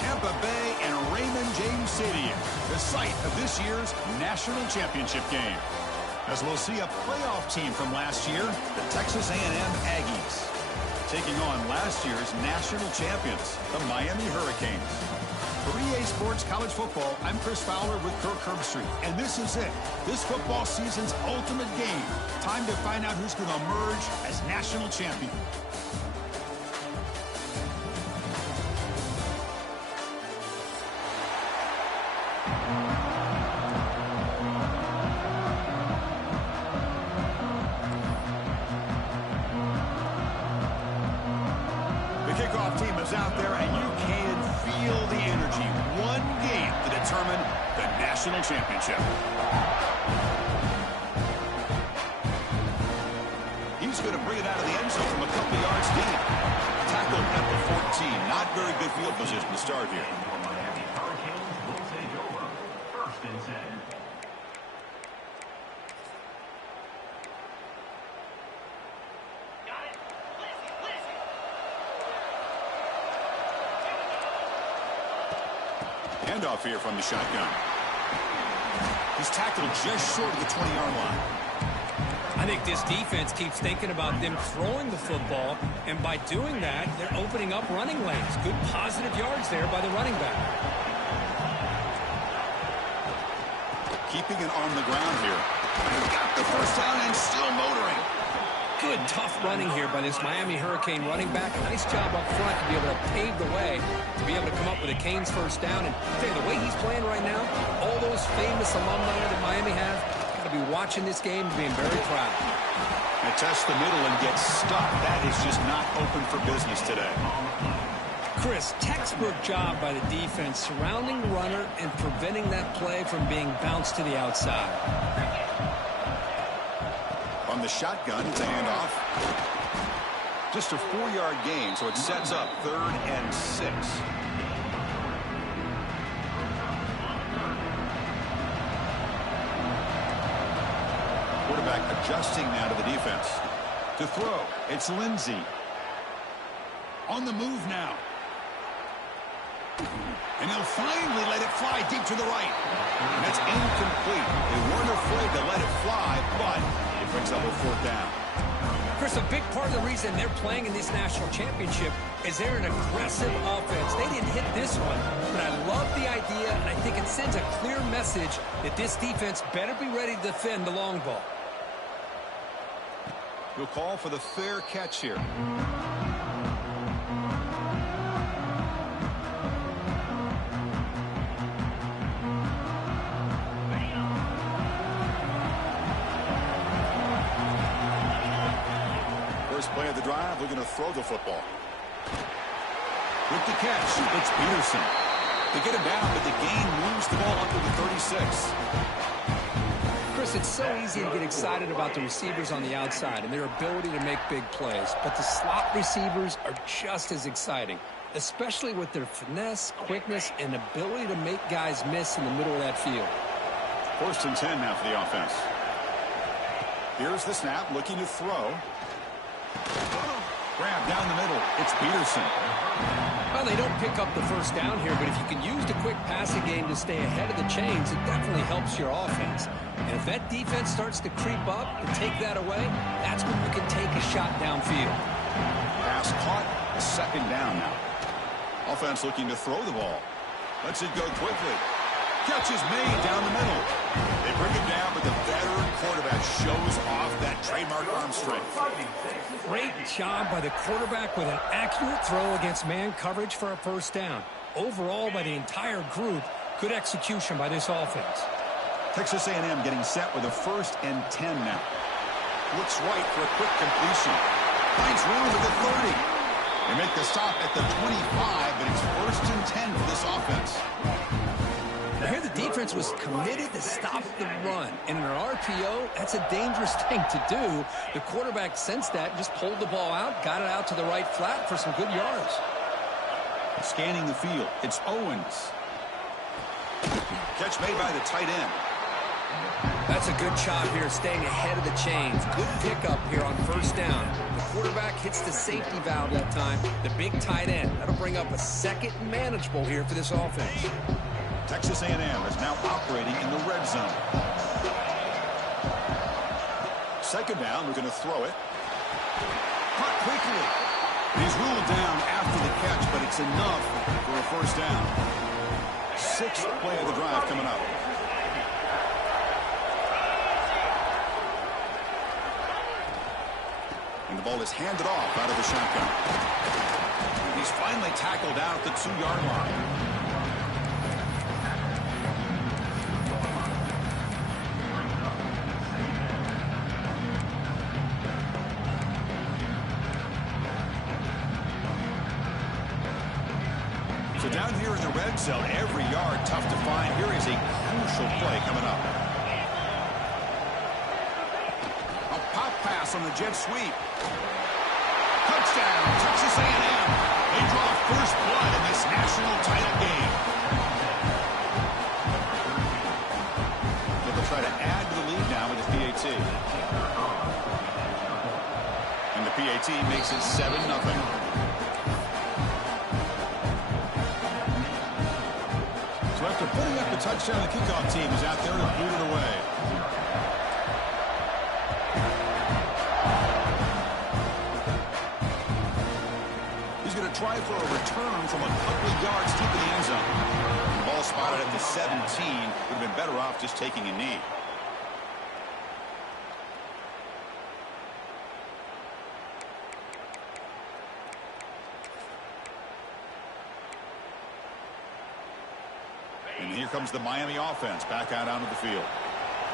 Tampa Bay and Raymond James Stadium, the site of this year's national championship game. As we'll see a playoff team from last year, the Texas A&M Aggies, taking on last year's national champions, the Miami Hurricanes. For EA Sports College Football, I'm Chris Fowler with Kirk Herbstreit, and this is it. This football season's ultimate game. Time to find out who's going to emerge as national champion. The kickoff team is out there, and you can feel the energy. One game to determine the national championship. He's going to bring it out of the end zone from a couple of yards deep. Tackled at the 14. Not very good field position to start here. Miami Hurricanes will take over. 1st and 10. Handoff here from the shotgun. He's tackled just short of the 20-yard line. I think this defense keeps thinking about them throwing the football, and by doing that, they're opening up running lanes. Good positive yards there by the running back. Keeping it on the ground here. Got the first down and still motoring. Good, tough running here by this Miami Hurricane running back. Nice job up front to be able to pave the way, to be able to come up with a Canes first down. And I'll tell you, the way he's playing right now, all those famous alumni that Miami has, got to be watching this game and being very proud. And test the middle and get stuck. That is just not open for business today. Chris, textbook job by the defense, surrounding the runner and preventing that play from being bounced to the outside. On the shotgun, it's a handoff. Just a 4-yard gain, so it sets up 3rd and 6. Quarterback adjusting now to the defense. To throw, it's Lindsey. On the move now. And he'll finally let it fly deep to the right. And that's incomplete. They weren't afraid to let it fly, but it brings up a 4th down. Chris, a big part of the reason they're playing in this national championship is they're an aggressive offense. They didn't hit this one, but I love the idea, and I think it sends a clear message that this defense better be ready to defend the long ball. He'll call for the fair catch here. First play of the drive, looking to throw the football. With the catch, it's Peterson. They get him down, but the gain moves the ball up to the 36. Chris, it's so easy to get excited about the receivers on the outside and their ability to make big plays, but the slot receivers are just as exciting, especially with their finesse, quickness, and ability to make guys miss in the middle of that field. 1st and 10 now for the offense. Here's the snap, looking to throw. Grab down the middle. It's Peterson. Well, they don't pick up the first down here, but if you can use the quick passing game to stay ahead of the chains, it definitely helps your offense. And if that defense starts to creep up and take that away, that's when you can take a shot downfield. Pass caught. 2nd down now. Offense looking to throw the ball. Lets it go quickly. Catch is made down the middle. They bring him down, but the veteran quarterback shows off that trademark arm strength. Great job by the quarterback with an accurate throw against man coverage for a first down. Overall, by the entire group, good execution by this offense. Texas A&M getting set with a 1st and 10 now. Looks right for a quick completion. Finds room at the 30. They make the stop at the 25, but it's 1st and 10 for this offense. Now here the defense was committed to stop the run. And in an RPO, that's a dangerous thing to do. The quarterback sensed that, just pulled the ball out, got it out to the right flat for some good yards. Scanning the field, it's Owens. Catch made by the tight end. That's a good job here, staying ahead of the chains. Good pickup here on first down. The quarterback hits the safety valve that time, the big tight end. That'll bring up a second and manageable here for this offense. Texas A&M is now operating in the red zone. Second down, we're going to throw it. Caught quickly. He's ruled down after the catch, but it's enough for a first down. Sixth play of the drive coming up. And the ball is handed off out of the shotgun. He's finally tackled out at the 2-yard line. So down here in the red zone, every yard tough to find. Here is a crucial play coming up. A pop pass on the jet sweep. Touchdown, Texas A&M. They draw first blood in this national title game. They'll try to add to the lead now with the PAT. And the PAT makes it 7-0. So after putting up the touchdown, the kickoff team is out there to boot it away. He's going to try for a return from a couple of yards deep in the end zone. The ball spotted at the 17. Would have been better off just taking a knee. And here comes the Miami offense back out onto the field.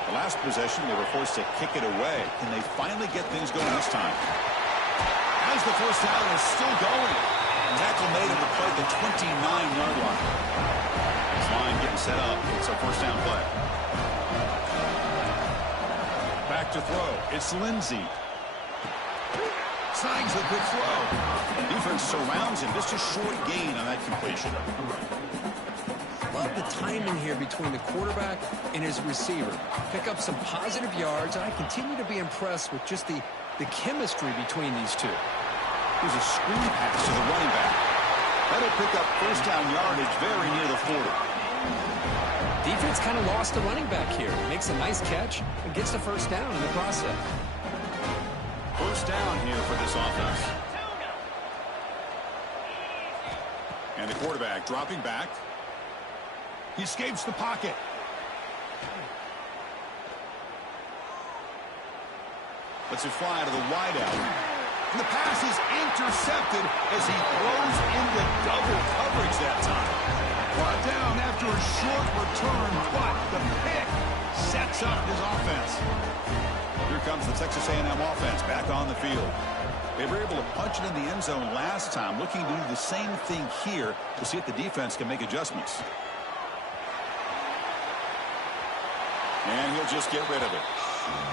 The last possession, they were forced to kick it away. Can they finally get things going this time? As the first down is still going. Tackle made at the play at the 29-yard line. This line getting set up. It's a first down play. Back to throw. It's Lindsey. Signs a good throw. Defense surrounds him. Just a short gain on that completion. Love the timing here between the quarterback and his receiver. Pick up some positive yards, and I continue to be impressed with just the chemistry between these two. Here's a screen pass to the running back. That'll pick up first down yardage very near the 40. Defense kind of lost the running back here. Makes a nice catch and gets the first down in the process. First down here for this offense. And the quarterback dropping back. He escapes the pocket. Lets it fly to the wideout. And the pass is intercepted as he throws into double coverage that time. Brought down after a short return, but the pick sets up his offense. Here comes the Texas A&M offense back on the field. They were able to punch it in the end zone last time, looking to do the same thing here to see if the defense can make adjustments. And he'll just get rid of it.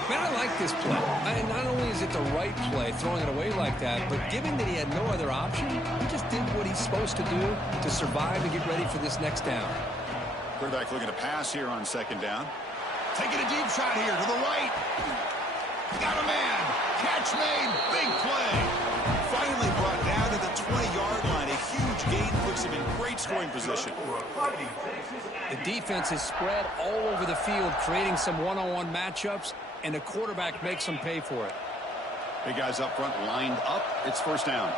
Man, I like this play. Not only is it the right play, throwing it away like that, but given that he had no other option, he just did what he's supposed to do to survive and get ready for this next down. Quarterback looking to pass here on second down. Taking a deep shot here to the right. Got a man. Catch made. Big play. Finally brought down to the 20-yard line. A huge gain puts him in great scoring position. The defense is spread all over the field, creating some one-on-one matchups, and the quarterback makes them pay for it. Big guys up front lined up. It's first down.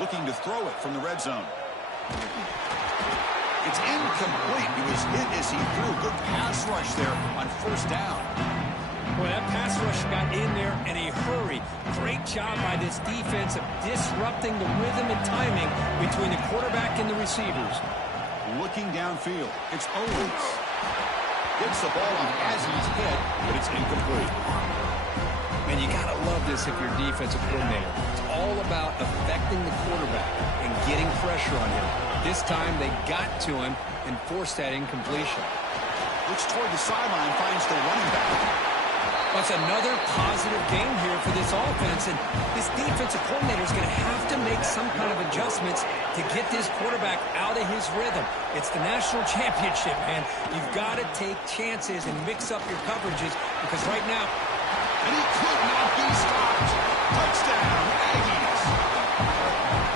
Looking to throw it from the red zone. It's incomplete. He was hit as he threw. Good pass rush there on first down. Boy, that pass rush got in there in a hurry. Great job by this defense of disrupting the rhythm and timing between the quarterback and the receivers. Looking downfield. It's Owens. Gets the ball on as he's hit, but it's incomplete. Man, you got to love this if you're a defensive coordinator. It's all about affecting the quarterback and getting pressure on him. This time they got to him and forced that incompletion. Looks toward the sideline, finds the running back. That's another positive game here for this offense, and this defensive coordinator is going to have to make some kind of adjustments to get this quarterback out of his rhythm. It's the national championship, man. You've got to take chances and mix up your coverages because right now... And he could not be stopped. Touchdown, Aggies.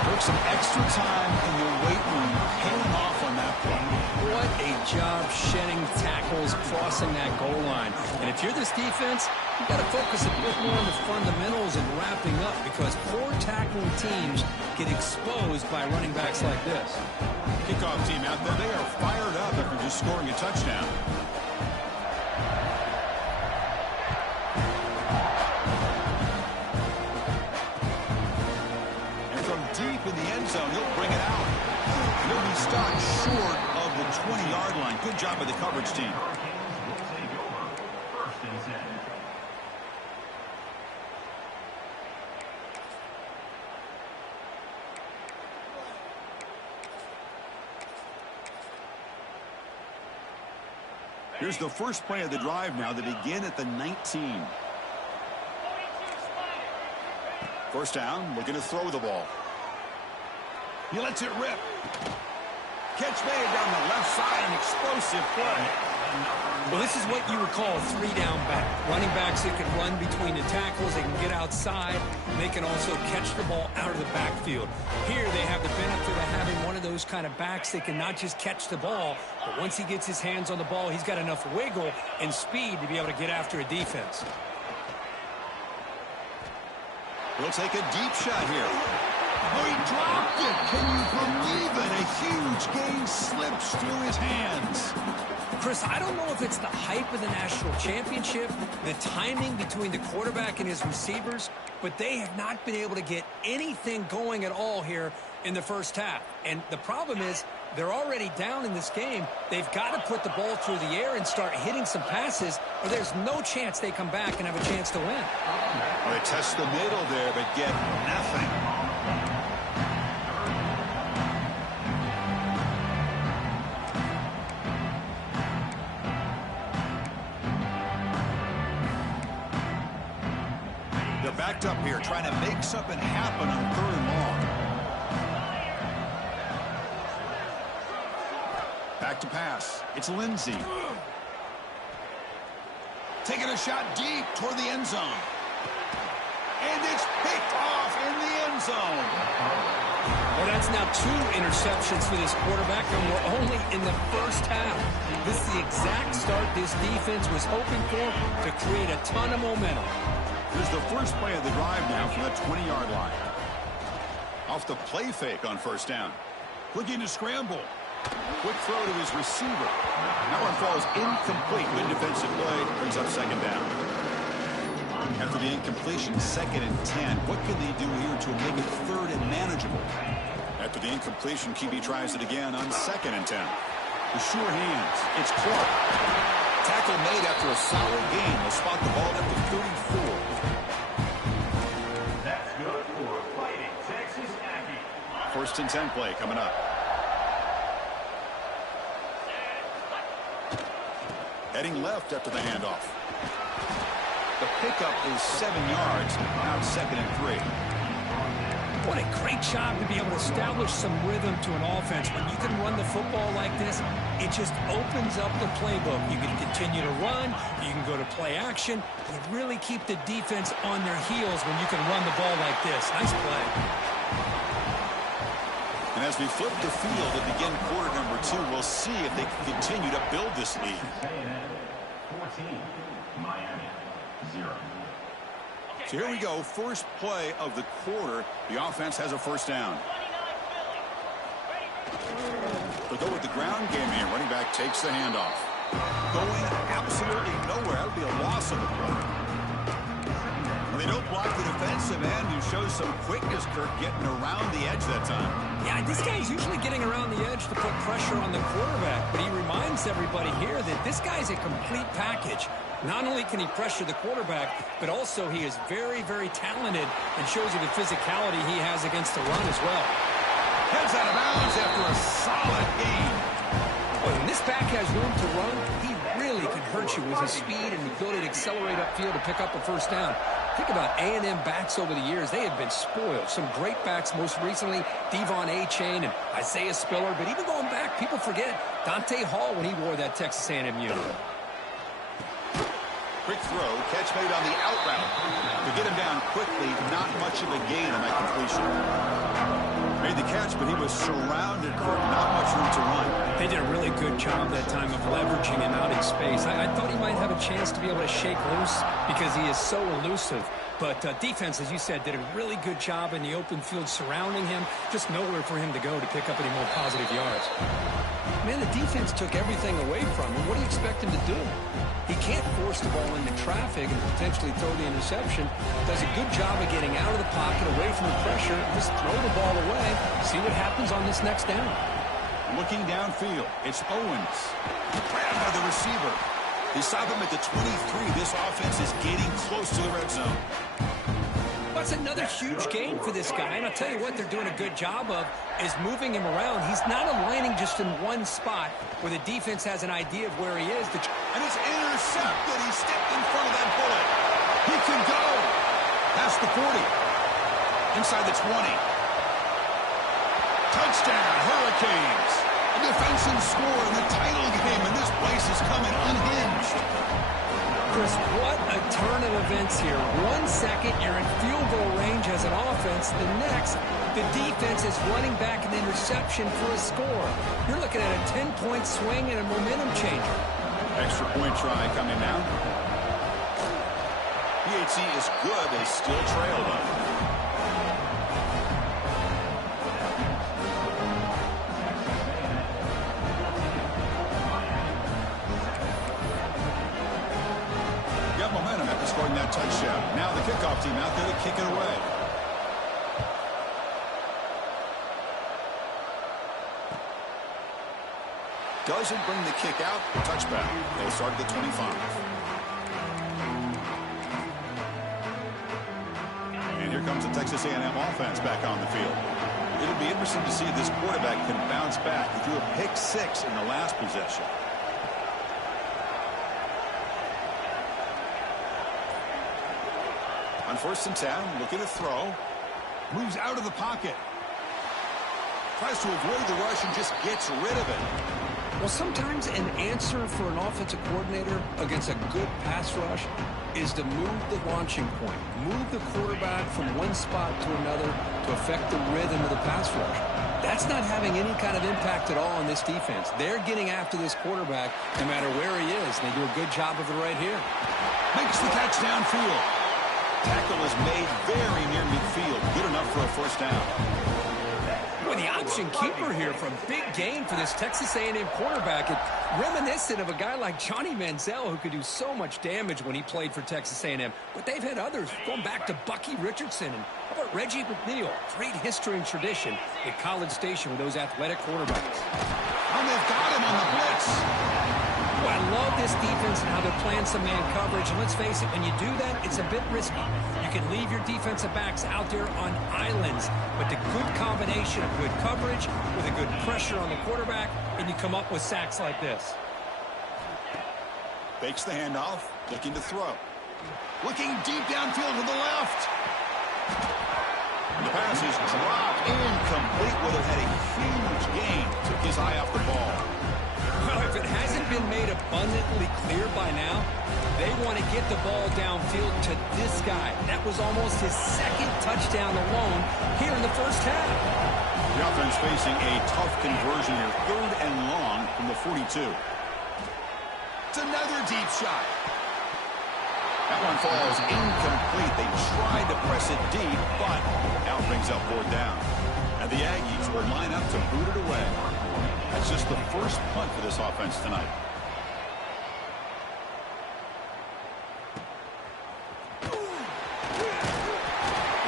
Took some extra time in the weight room, paying off on that play. What a job shedding tackles, crossing that goal line. And if you're this defense, you've got to focus a bit more on the fundamentals and wrapping up because poor tackling teams get exposed by running backs like this. Kickoff team out there, they are fired up after just scoring a touchdown. Deep in the end zone, he'll bring it out. He'll be stopped short of the 20-yard line. Good job by the coverage team. Here's the first play of the drive now. They begin at the 19. First down, looking to throw the ball. He lets it rip. Catch made down the left side, an explosive play. Well, this is what you would call a three-down back. Running backs that can run between the tackles, they can get outside, and they can also catch the ball out of the backfield. Here they have the benefit of having one of those kind of backs that can not just catch the ball, but once he gets his hands on the ball, he's got enough wiggle and speed to be able to get after a defense. He'll take a deep shot here. Oh, he dropped it. Can you believe it? A huge gain slips through his hands. Chris, I don't know if it's the hype of the national championship, the timing between the quarterback and his receivers, but they have not been able to get anything going at all here in the first half. And the problem is they're already down in this game. They've got to put the ball through the air and start hitting some passes, or there's no chance they come back and have a chance to win. Well, they test the middle there, but get nothing. They're backed up here, trying to make something happen on 3rd and long. Back to pass. It's Lindsey. Taking a shot deep toward the end zone. And it's picked off in the end zone. Well, that's now 2 interceptions for this quarterback, and we're only in the first half. This is the exact start this defense was hoping for to create a ton of momentum. Here's the first play of the drive now from the 20-yard line. Off the play fake on first down. Looking to scramble. Quick throw to his receiver. That one falls incomplete. Good defensive play. Brings up 2nd down. After the incompletion, 2nd and 10. What can they do here to make it 3rd and manageable? After the incompletion, QB tries it again on 2nd and 10. The sure hands. It's Clark. Tackle made after a solid gain. They'll spot the ball at the 34. That's good for Fighting Texas Aggies. 1st and 10 play coming up. Heading left after the handoff. The pickup is 7 yards. Now 2nd and 3. What a great job to be able to establish some rhythm to an offense. When you can run the football like this, it just opens up the playbook. You can continue to run. You can go to play action. You really keep the defense on their heels when you can run the ball like this. Nice play. And as we flip the field to begin quarter number 2, we'll see if they can continue to build this lead. 14, Miami 0. So here we go, first play of the quarter. The offense has a first down. They'll go with the ground game here. Running back takes the handoff. Going absolutely nowhere. That would be a loss of the play. And they don't block the defensive end, who shows some quickness, Kirk, getting around the edge that time. Yeah, this guy's usually getting around the edge to put pressure on the quarterback, but he reminds everybody here that this guy's a complete package. Not only can he pressure the quarterback, but also he is very, very talented and shows you the physicality he has against the run as well. Heads out of bounds after a solid gain. When this back has room to run, he really can hurt aren't you, with his speed and the ability to accelerate upfield to pick up a first down. Think about A&M backs over the years. They have been spoiled. Some great backs, most recently Devon Achane and Isaiah Spiller. But even going back, people forget Dante Hall when he wore that Texas A&M uniform. Quick throw, catch made on the out route. To get him down quickly, not much of a gain on that completion. Made the catch, but he was surrounded, not much room to run. They did a really good job that time of leveraging him out in space. I thought he might have a chance to be able to shake loose because he is so elusive. But defense, as you said, did a really good job in the open field surrounding him. Just nowhere for him to go to pick up any more positive yards. Man, the defense took everything away from him. What do you expect him to do? He can't force the ball into traffic and potentially throw the interception. Does a good job of getting out of the pocket, away from the pressure, just throw the ball away, see what happens on this next down. Looking downfield, it's Owens. Grabbed by the receiver. They stop him at the 23. This offense is getting close to the red zone. That's another huge gain for this guy, and I'll tell you what they're doing a good job of is moving him around. He's not aligning just in one spot where the defense has an idea of where he is. And it's intercepted. He stepped in front of that bullet. He can go. Past the 40. Inside the 20. Touchdown, Hurricanes. A defensive score in the title game, and this place is coming unhinged. Chris, what a turn of events here. 1 second, you're in field goal range as an offense. The next, the defense is running back an interception for a score. You're looking at a 10-point swing and a momentum changer. Extra point try coming now. PHC is good. They still trail though. Scoring that touchdown. Now the kickoff team out there to kick it away. Doesn't bring the kick out. Touchback. They'll start at the 25. And here comes the Texas A&M offense back on the field. It'll be interesting to see if this quarterback can bounce back. He threw a pick 6 in the last possession. On 1st and 10, looking to throw. Moves out of the pocket. Tries to avoid the rush and just gets rid of it. Well, sometimes an answer for an offensive coordinator against a good pass rush is to move the launching point. Move the quarterback from one spot to another to affect the rhythm of the pass rush. That's not having any kind of impact at all on this defense. They're getting after this quarterback no matter where he is, and they do a good job of it right here. Makes the catch downfield. Tackle is made very near midfield. Good enough for a first down. Well, the option keeper here for a big gain for this Texas A&M quarterback. It's reminiscent of a guy like Johnny Manziel who could do so much damage when he played for Texas A&M. But they've had others going back to Bucky Richardson. And how about Reggie McNeil? Great history and tradition at College Station with those athletic quarterbacks. And they've got him on the blitz. Well, I love this defense and how they're playing some man coverage. And let's face it, when you do that, it's a bit risky. You can leave your defensive backs out there on islands. But the good combination of good coverage with a good pressure on the quarterback, and you come up with sacks like this. Fakes the handoff, looking to throw. Looking deep downfield to the left. And the pass is dropped incomplete. Would have had a huge gain. Took his eye off the ball. Well, if it hasn't been made abundantly clear by now, they want to get the ball downfield to this guy. That was almost his second touchdown alone here in the first half. The offense facing a tough conversion here. 3rd and long from the 42. It's another deep shot. That one falls incomplete. They tried to press it deep, but now brings up 4th down. And the Aggies will line up to boot it away. That's just the first punt for this offense tonight.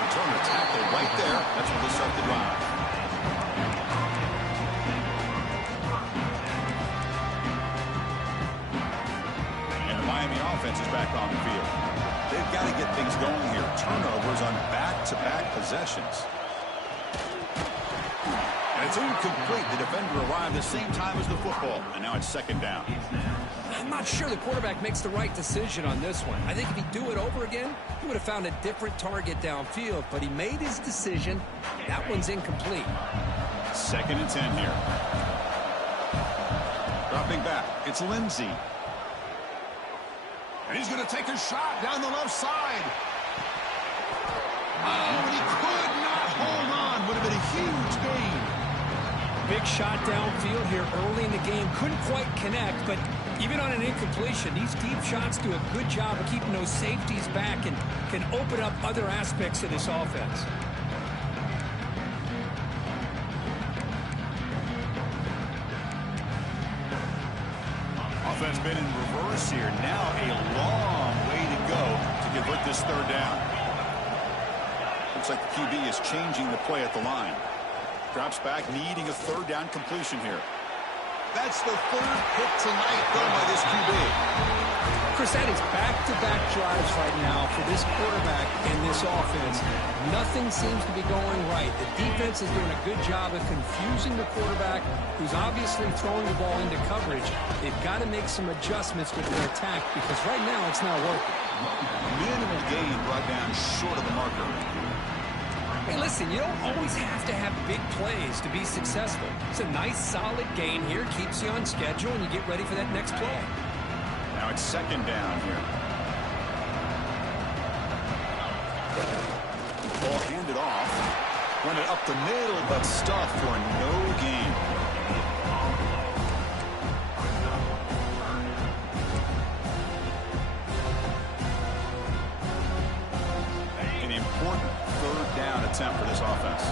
Returner tackle right there. That's where they start the drive. And the Miami offense is back on the field. They've got to get things going here. Turnovers on back-to-back possessions. And It's incomplete. The defender arrived the same time as the football, and now it's second down. I'm not sure the quarterback makes the right decision on this one. I think if he'd do it over again, he would have found a different target downfield, but he made his decision. That one's incomplete. Second and 10 here. Dropping back, it's Lindsey. And he's going to take a shot down the left side. Oh, and he could not hold on. Would have been a huge gain. Big shot downfield here early in the game. Couldn't quite connect, but even on an incompletion, these deep shots do a good job of keeping those safeties back and can open up other aspects of this offense. Offense been in reverse here. Now a long way to go to convert this third down. Looks like the QB is changing the play at the line. Drops back, needing a third down completion here. That's the third hit tonight thrown by this QB. Chris, that is back-to-back drives right now for this quarterback and this offense. Nothing seems to be going right. The defense is doing a good job of confusing the quarterback, who's obviously throwing the ball into coverage. They've got to make some adjustments with their attack because right now it's not working. Minimal gain brought down short of the marker. Hey, listen, you don't always have to have big plays to be successful. It's a nice, solid gain here. Keeps you on schedule, and you get ready for that next play. Now it's second down here. Ball handed off. Run it up the middle, but stuffed for no gain. An important third down attempt for this offense.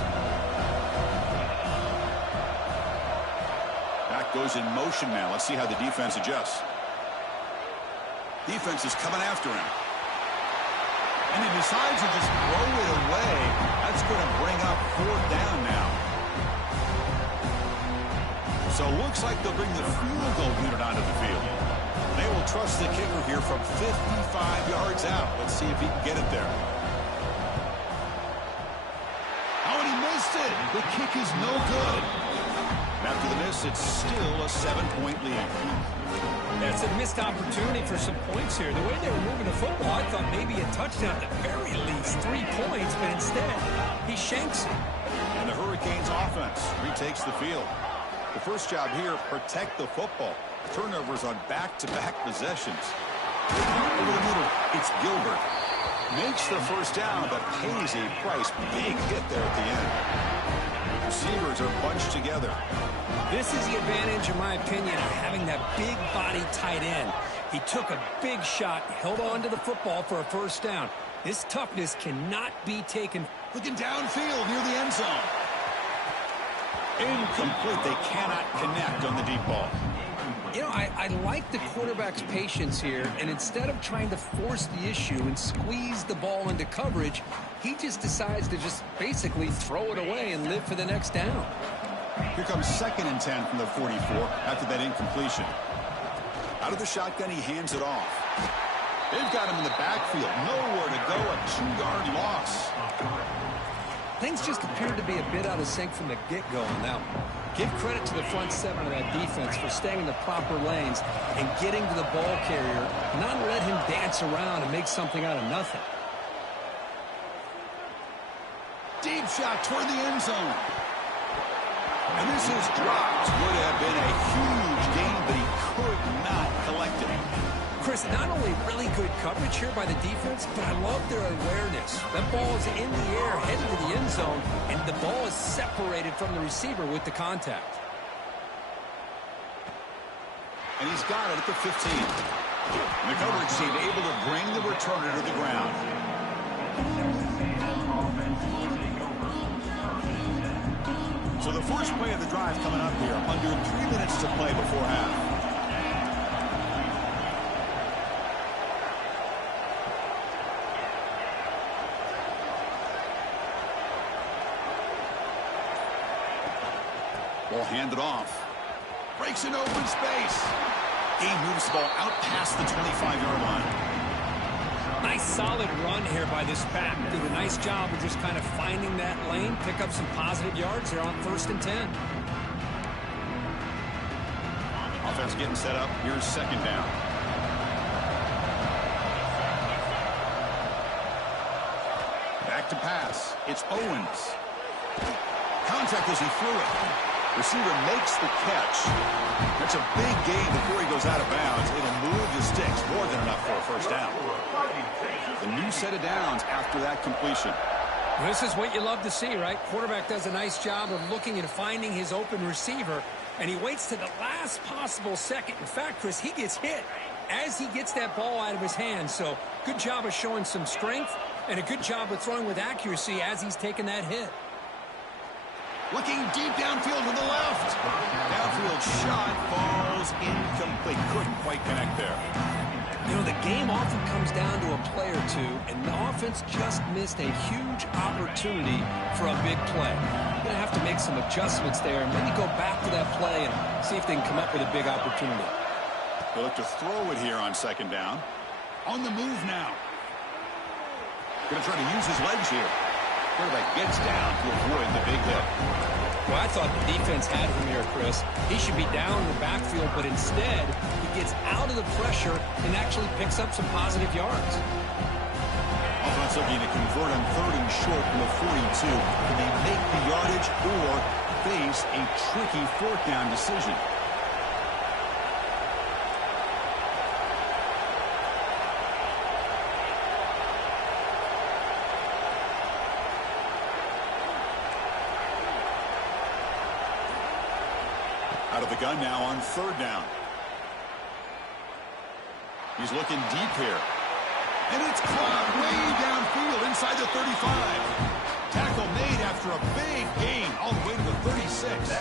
Back goes in motion now. Let's see how the defense adjusts. Defense is coming after him. And he decides to just throw it away. That's going to bring up fourth down now. So it looks like they'll bring the field goal unit onto the field. They will trust the kicker here from 55 yards out. Let's see if he can get it there. Oh, and he missed it. The kick is no good. After the miss, it's still a 7-point lead. That's a missed opportunity for some points here. The way they were moving the football, I thought maybe a touchdown at the very least, 3 points, but instead, he shanks it. And the Hurricanes offense retakes the field. The first job here, protect the football. Turnovers on back-to-back possessions. Over the middle, it's Gilbert. Makes the first down, but pays a price. Big hit there at the end. Receivers are bunched together. This is the advantage, in my opinion, of having that big body tight end. He took a big shot, held on to the football for a first down. This toughness cannot be taken. Looking downfield near the end zone. Incomplete. They cannot connect on the deep ball. You know, I like the quarterback's patience here, and instead of trying to force the issue and squeeze the ball into coverage, he just decides to just basically throw it away and live for the next down. Here comes second and 10 from the 44 after that incompletion. Out of the shotgun, he hands it off. They've got him in the backfield. Nowhere to go. A 2-yard loss. Things just appeared to be a bit out of sync from the get-go on that one. Give credit to the front seven of that defense for staying in the proper lanes and getting to the ball carrier, not let him dance around and make something out of nothing. Deep shot toward the end zone. And this is dropped. Would have been a huge gain, but he could not collect it. Chris, not only really good coverage here by the defense, but I love their awareness. That ball is in the air, headed to the end zone, and the ball is separated from the receiver with the contact. And he's got it at the 15. And the coverage team able to bring the returner to the ground. So the first play of the drive coming up here. Under 3 minutes to play before half. Ball handed off. Breaks in open space. He moves the ball out past the 25-yard line. Nice solid run here by this back. Did a nice job of just kind of finding that lane, pick up some positive yards here on 1st and 10. Offense getting set up. Here's 2nd down. Back to pass. It's Owens. Contact as he threw it. Receiver makes the catch. That's a big gain before he goes out of bounds. It'll move the sticks, more than enough for a 1st down. The new set of downs after that completion. This is what you love to see, right? Quarterback does a nice job of looking and finding his open receiver, and he waits to the last possible second. In fact, Chris, he gets hit as he gets that ball out of his hands. So good job of showing some strength and a good job of throwing with accuracy as he's taking that hit. Looking deep downfield to the left. Downfield shot falls incomplete. Couldn't quite connect there. You know, the game often comes down to a play or two, and the offense just missed a huge opportunity for a big play. You're going to have to make some adjustments there and maybe go back to that play and see if they can come up with a big opportunity. They'll look to throw it here on 2nd down. On the move now. Going to try to use his legs here. Quarterback gets down to avoid the big hit. Well, I thought the defense had him here, Chris. He should be down in the backfield, but instead he gets out of the pressure and actually picks up some positive yards. Offense looking to convert on 3rd and short from the 42. Can they make the yardage or face a tricky 4th down decision? Out of the gun now on 3rd down. He's looking deep here. And it's caught way downfield inside the 35. Tackle made after a big gain all the way to the 36.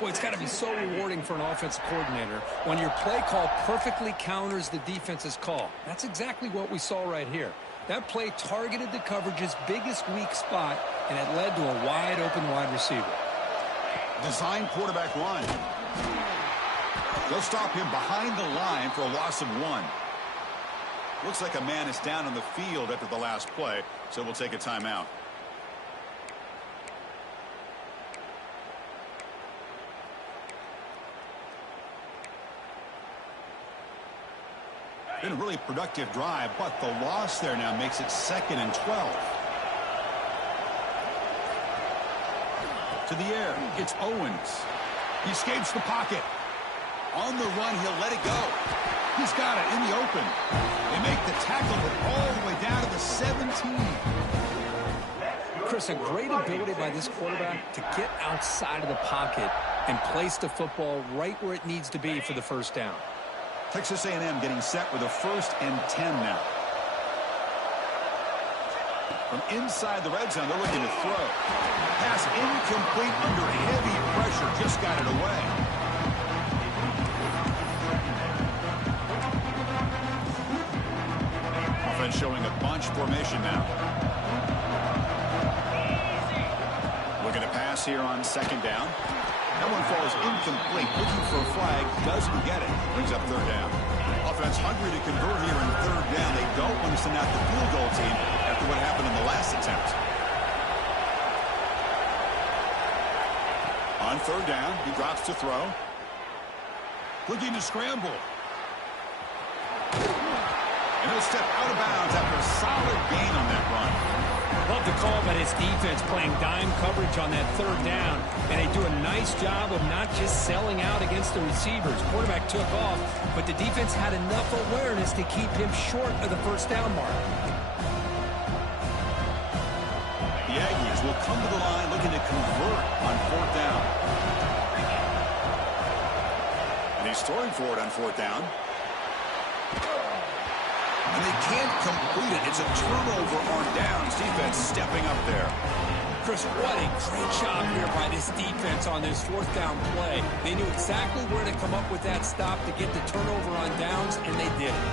Boy, it's got to be so rewarding for an offensive coordinator when your play call perfectly counters the defense's call. That's exactly what we saw right here. That play targeted the coverage's biggest weak spot, and it led to a wide-open wide receiver. Design quarterback run. They'll stop him behind the line for a loss of 1. Looks like a man is down on the field after the last play, so we'll take a timeout. Been a really productive drive, but the loss there now makes it 2nd and 12. To the air, it's Owens. He escapes the pocket. On the run, he'll let it go. He's got it in the open. They make the tackle, but all the way down to the 17. Chris, a great ability by this quarterback to get outside of the pocket and place the football right where it needs to be for the 1st down. Texas A&M getting set with a 1st and 10 now. From inside the red zone, they're looking to throw. Pass incomplete under heavy pressure. Just got it away. Offense showing a bunch formation now. Looking to pass here on 2nd down. That one falls incomplete. Looking for a flag. Doesn't get it. Brings up 3rd down. Offense hungry to convert here in 3rd down. They don't want to send out the field goal team after what happened in the last attempt. On 3rd down, he drops to throw. Looking to scramble. And he'll step out of bounds after a solid gain on that run. Love the call by this defense playing dime coverage on that 3rd down, and they do a nice job of not just selling out against the receivers. Quarterback took off, but the defense had enough awareness to keep him short of the 1st down mark. The Aggies will come to the line looking to convert on 4th down. And he's throwing for it on 4th down. And they can't complete it. It's a turnover on downs. Defense stepping up there. Chris, what a great job here by this defense on this 4th down play. They knew exactly where to come up with that stop to get the turnover on downs, and they did it.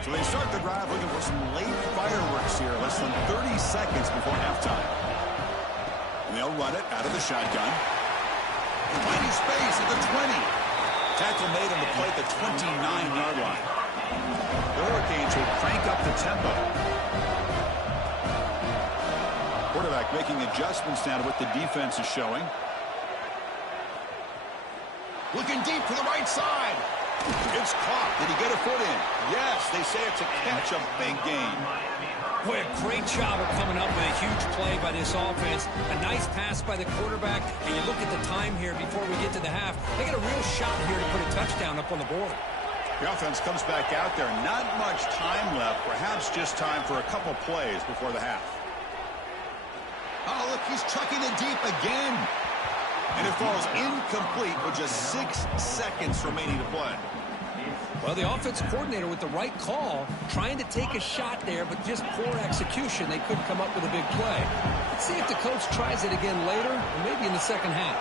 So they start the drive looking for some late fireworks here. Less than 30 seconds before halftime. And they'll run it out of the shotgun. Finding space at the 20. Tackle made on the play at the 29-yard line. The Hurricanes will crank up the tempo. Quarterback making adjustments now to what the defense is showing. Looking deep to the right side. It's caught. Did he get a foot in? Yes, they say it's a catch, a big gain. Boy, a great job of coming up with a huge play by this offense. A nice pass by the quarterback. And you look at the time here before we get to the half. They got a real shot here to put a touchdown up on the board. The offense comes back out there. Not much time left. Perhaps just time for a couple plays before the half. Oh, look, he's chucking it deep again. And it falls incomplete with just 6 seconds remaining to play. Well, the offense coordinator with the right call, trying to take a shot there, but just poor execution. They couldn't come up with a big play. Let's see if the coach tries it again later, or maybe in the second half.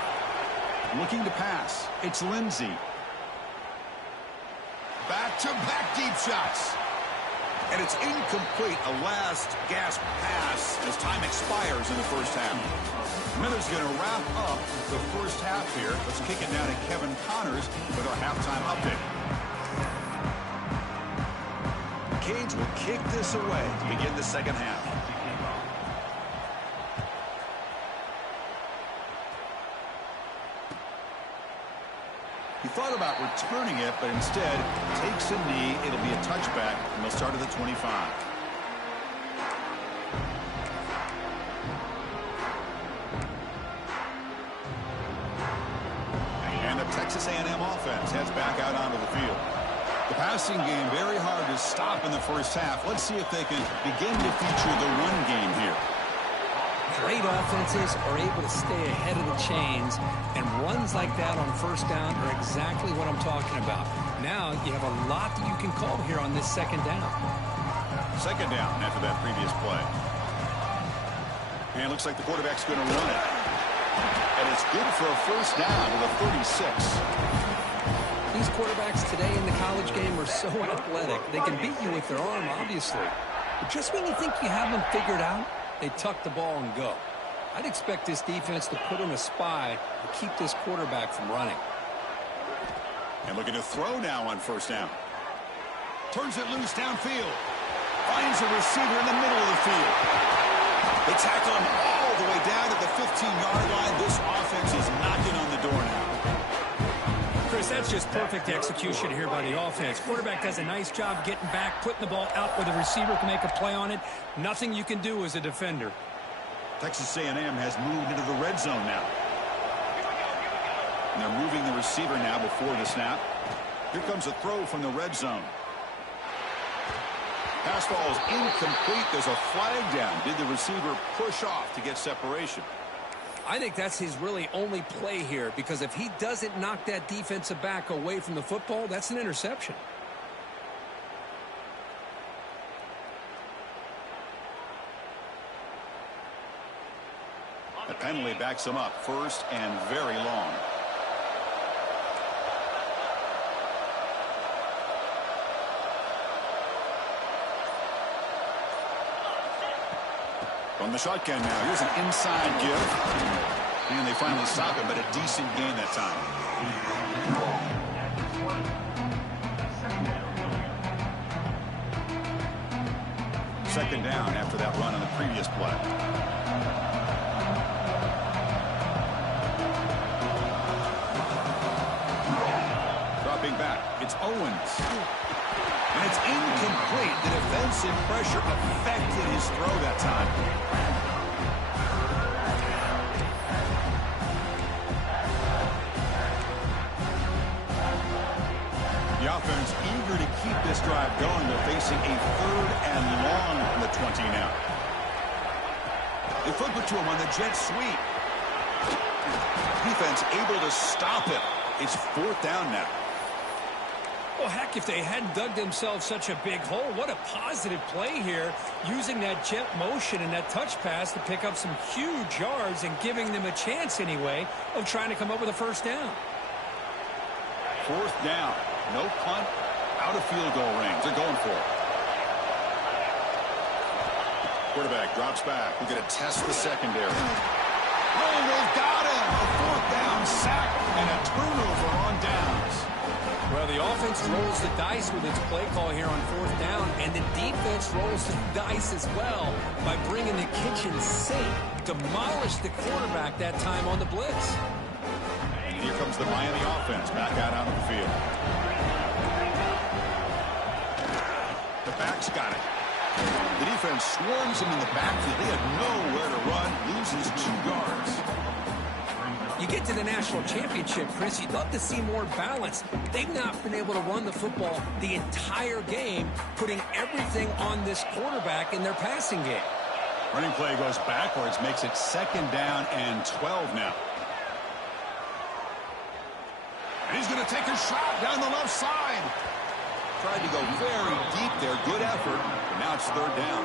Looking to pass. It's Lindsey. Back-to-back deep shots. And it's incomplete, a last gasp pass as time expires in the first half. Miller's going to wrap up the first half here. Let's kick it now to Kevin Connors with our halftime update. Canes will kick this away to begin the second half. He thought about returning it, but instead takes a knee. It'll be a touchback, and they'll start at the 25. And the Texas A&M offense heads back out onto the field. The passing game very hard to stop in the first half. Let's see if they can begin to feature the run game here. Great offenses are able to stay ahead of the chains, and runs like that on first down are exactly what I'm talking about. Now you have a lot that you can call here on this second down. Second down after that previous play. And it looks like the quarterback's going to run it. And it's good for a first down to the 36. These quarterbacks today in the college game are so athletic. They can beat you with their arm, obviously. But just when you think you have them figured out, they tuck the ball and go. I'd expect this defense to put in a spy to keep this quarterback from running. And looking to throw now on first down. Turns it loose downfield. Finds a receiver in the middle of the field. They tackle him all the way down to the 15-yard line. This offense is knocking on the door now. Chris, that's just perfect execution here by the offense. Quarterback does a nice job getting back, putting the ball out where the receiver can make a play on it. Nothing you can do as a defender. Texas A&M has moved into the red zone now. And they're moving the receiver now before the snap. Here comes a throw from the red zone. Pass ball is incomplete. There's a flag down. Did the receiver push off to get separation? I think that's his really only play here, because if he doesn't knock that defensive back away from the football, that's an interception. The penalty backs him up, first and very long. From the shotgun now, here's an inside give. And they finally stop him, but a decent gain that time. Second down after that run on the previous play. Dropping back, it's Owens. And it's incomplete. The defensive pressure affected his throw that time. The offense eager to keep this drive going. They're facing a third and long from the 20 now. They flip it to him on the jet sweep. Defense able to stop it. It's fourth down now. Well, heck, if they hadn't dug themselves such a big hole, what a positive play here, using that jet motion and that touch pass to pick up some huge yards and giving them a chance anyway of trying to come up with a first down. Fourth down. No punt. Out of field goal range. They're going for it. Quarterback drops back. We're going to test the secondary. Oh, they've got him. A fourth down sack and a turnover on downs. Well, the offense rolls the dice with its play call here on fourth down, and the defense rolls the dice as well by bringing the kitchen sink. Demolished the quarterback that time on the blitz. And here comes the Miami offense back out onto the field. The back's got it. The defense swarms him in the backfield. He had nowhere to run, loses 2 yards. You get to the national championship, Chris, you'd love to see more balance. They've not been able to run the football the entire game, putting everything on this quarterback in their passing game. Running play goes backwards, makes it 2nd down and 12 now. And he's going to take a shot down the left side. Tried to go very deep there. Good effort. But now it's 3rd down.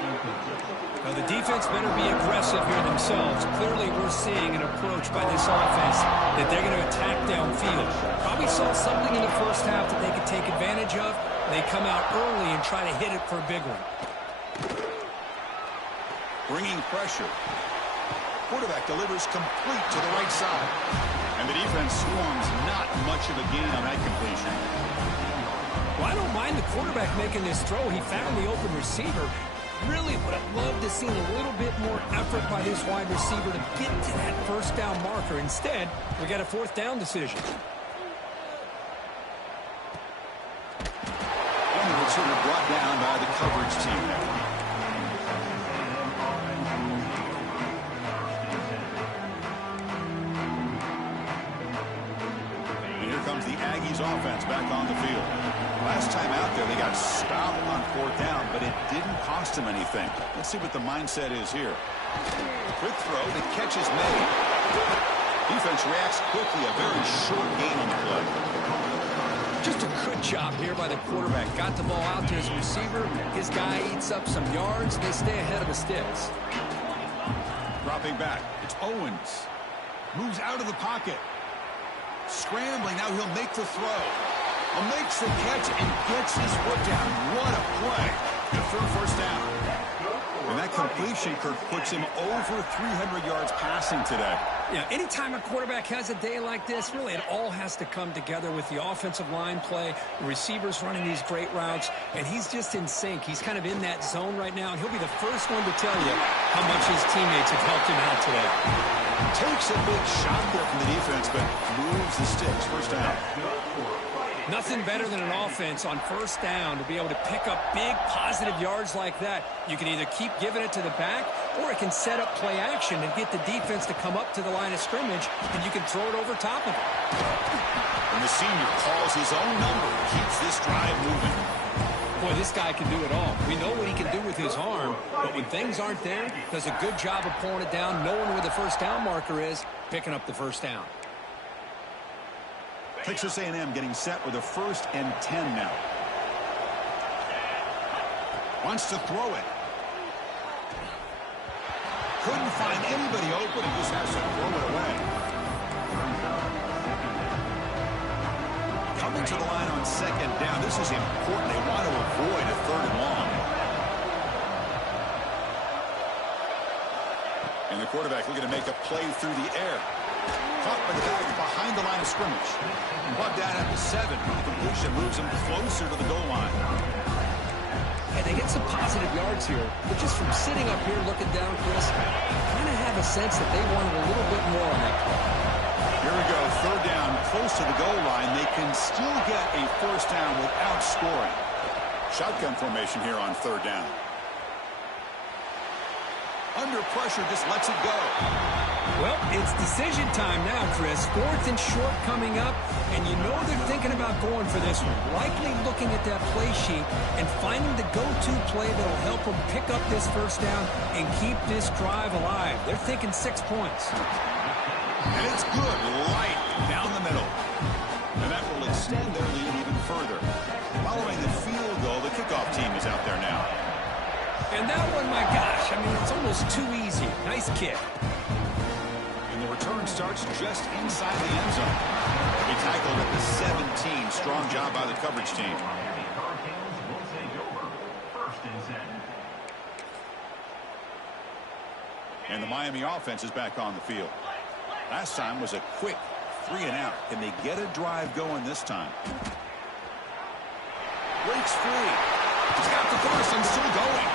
Now the defense better be aggressive here themselves. Clearly we're seeing an approach by this offense that they're going to attack downfield. Probably saw something in the first half that they could take advantage of. They come out early and try to hit it for a big one. Bringing pressure. Quarterback delivers complete to the right side. And the defense swarms. Not much of a gain on that completion. Well, I don't mind the quarterback making this throw. He found the open receiver. Really would have loved to see a little bit more effort by this wide receiver to get to that first down marker. Instead, we got a 4th down decision. And the returner brought down by the coverage team there. And here comes the Aggies offense back on the field. Last time out there, they got stopped on 4th down, but it didn't cost them anything. Let's see what the mindset is here. Quick throw, the catch is made. Defense reacts quickly, a very short gain on the play. Just a good job here by the quarterback. Got the ball out to his receiver. His guy eats up some yards. They stay ahead of the sticks. Dropping back, it's Owens. Moves out of the pocket. Scrambling, now he'll make the throw. Makes the catch and gets his foot down. What a play. And for a 1st down. And that completion, Kirk, puts him over 300 yards passing today. Yeah, anytime a quarterback has a day like this, really it all has to come together with the offensive line play, the receivers running these great routes, and he's just in sync. He's kind of in that zone right now, and he'll be the first one to tell you how much his teammates have helped him out today. Takes a big shot there from the defense, but moves the sticks. 1st down. Nothing better than an offense on 1st down to be able to pick up big positive yards like that. You can either keep giving it to the back, or it can set up play action and get the defense to come up to the line of scrimmage, and you can throw it over top of it. And the senior calls his own number, keeps this drive moving. Boy, this guy can do it all. We know what he can do with his arm, but when things aren't there, does a good job of pulling it down, knowing where the 1st down marker is, picking up the 1st down. Texas A&M getting set with a 1st and 10 now. Wants to throw it. Couldn't find anybody open and just has to throw it away. Coming to the line on 2nd down. This is important. They want to avoid a 3rd and long. And the quarterback looking to make a play through the air. Caught by the back behind the line of scrimmage. Brought down at the 7. Completion moves him closer to the goal line. And they get some positive yards here, but just from sitting up here looking down, Chris, kind of have a sense that they wanted a little bit more on that play. Here we go, 3rd down, close to the goal line. They can still get a 1st down without scoring. Shotgun formation here on 3rd down. Under pressure, just lets it go. Well, it's decision time now, Chris. 4th and short coming up, and you know they're thinking about going for this one. Likely looking at that play sheet and finding the go-to play that'll help them pick up this 1st down and keep this drive alive. They're thinking 6 points. And it's good, light down the middle. And that will extend their lead even further. Following the field goal, the kickoff team is out there now. And that one, my gosh, I mean, it's almost too easy. Nice kick. And the return starts just inside the end zone. He tackled at the 17. Strong job by the coverage team. Hurricanes will take over. 1st and 10. And the Miami offense is back on the field. Last time was a quick 3 and out. Can they get a drive going this time? Breaks free. He's got the first and still going.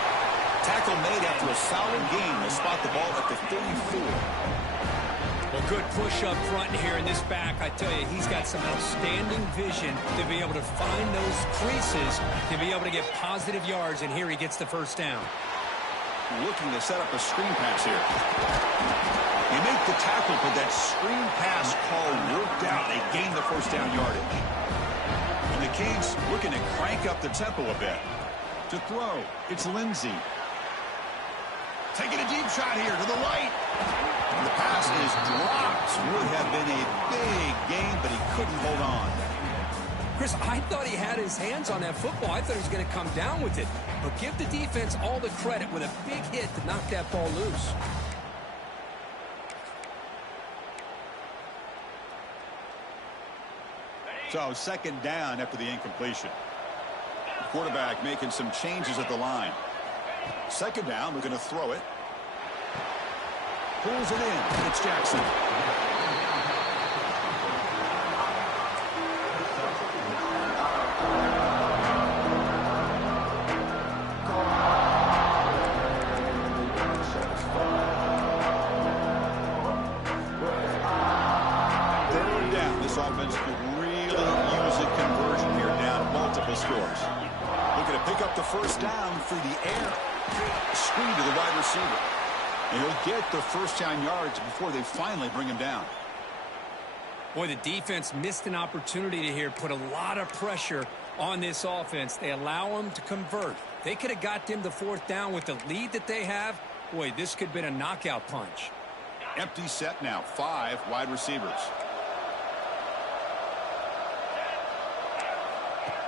Tackle made after a solid gain. They'll spot the ball at the 34. Well, good push up front here in this back. I tell you, he's got some outstanding vision to be able to find those creases, to be able to get positive yards, and here he gets the first down. Looking to set up a screen pass here. You make the tackle, but that screen pass call worked out. They gained the first down yardage. And the Canes looking to crank up the tempo a bit. To throw, it's Lindsey. Taking a deep shot here to the right. And the pass is dropped. Would have been a big gain, but he couldn't hold on. Chris, I thought he had his hands on that football. I thought he was going to come down with it. But give the defense all the credit with a big hit to knock that ball loose. So, second down after the incompletion. The quarterback making some changes at the line. Second down, we're going to throw it. Pulls it in. It's Jackson. Third down. This offense could really use a conversion here, down multiple scores. Looking to pick up the first down through the air. Screen to the wide receiver. And he'll get the first down yards before they finally bring him down. Boy, the defense missed an opportunity to here put a lot of pressure on this offense. They allow them to convert. They could have got them the fourth down with the lead that they have. Boy, this could have been a knockout punch. Empty set now. 5 wide receivers.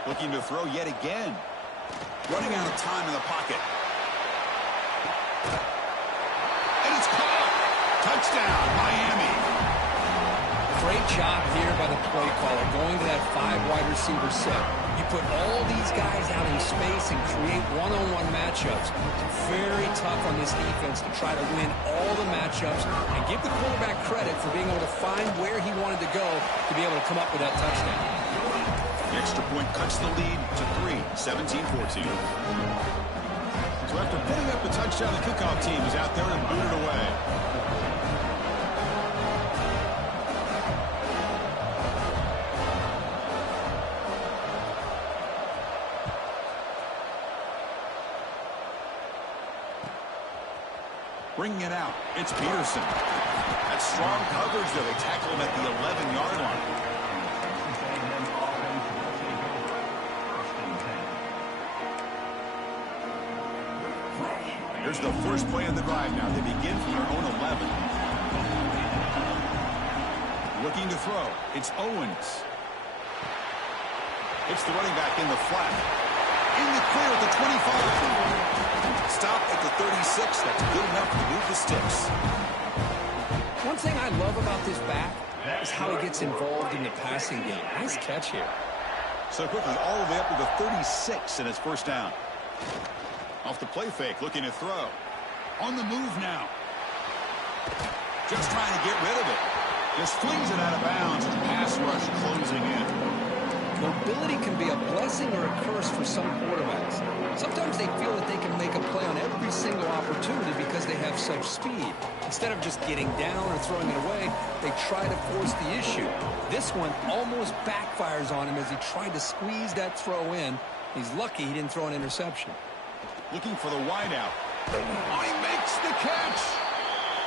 Looking to throw yet again. Running out of time in the pocket. And it's caught. Touchdown, Miami. Great job here by the play caller, going to that 5 wide receiver set. You put all these guys out in space and create one-on-one matchups. Very tough on this defense to try to win all the matchups and give the quarterback credit for being able to find where he wanted to go to be able to come up with that touchdown. The extra point cuts the lead to 3, 17-14. So after putting up a touchdown, the kickoff team is out there and booted away. Bringing it out, it's Peterson. That's strong coverage, though. They tackle him at the 11-yard line. Here's the first play of the drive now. They begin from their own 11. Looking to throw. It's Owens. It's the running back in the flat. In the clear at the 25. Stop at the 36. That's good enough to move the sticks. One thing I love about this back is how he gets involved in the passing game. Nice catch here. So quickly, all the way up to the 36 in his first down. Off the play fake, looking to throw. On the move now. Just trying to get rid of it. Just flings it out of bounds. Pass rush closing in. Mobility can be a blessing or a curse for some quarterbacks. Sometimes they feel that they can make a play on every single opportunity because they have such speed. Instead of just getting down or throwing it away, they try to force the issue. This one almost backfires on him as he tried to squeeze that throw in. He's lucky he didn't throw an interception. Looking for the wideout. Oh, he makes the catch.